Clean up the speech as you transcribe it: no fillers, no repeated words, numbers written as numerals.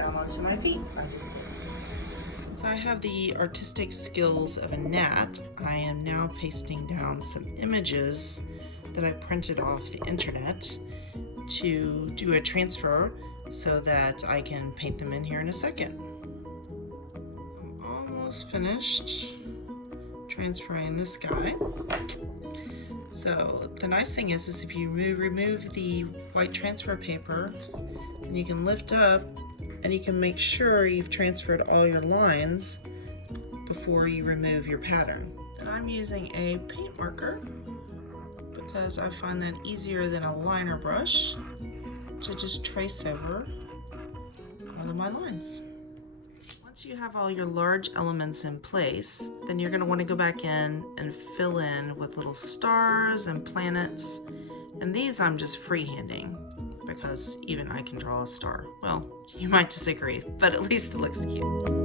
down onto my feet. So I have the artistic skills of a gnat. I am now pasting down some images that I printed off the internet to do a transfer so that I can paint them in here in a second. I'm almost finished transferring this guy. So the nice thing is if you remove the white transfer paper, then you can lift up and you can make sure you've transferred all your lines before you remove your pattern. And I'm using a paint marker because I find that easier than a liner brush to just trace over all of my lines. Once you have all your large elements in place, then you're going to want to go back in and fill in with little stars and planets. And these I'm just freehanding because even I can draw a star. Well, you might disagree, but at least it looks cute.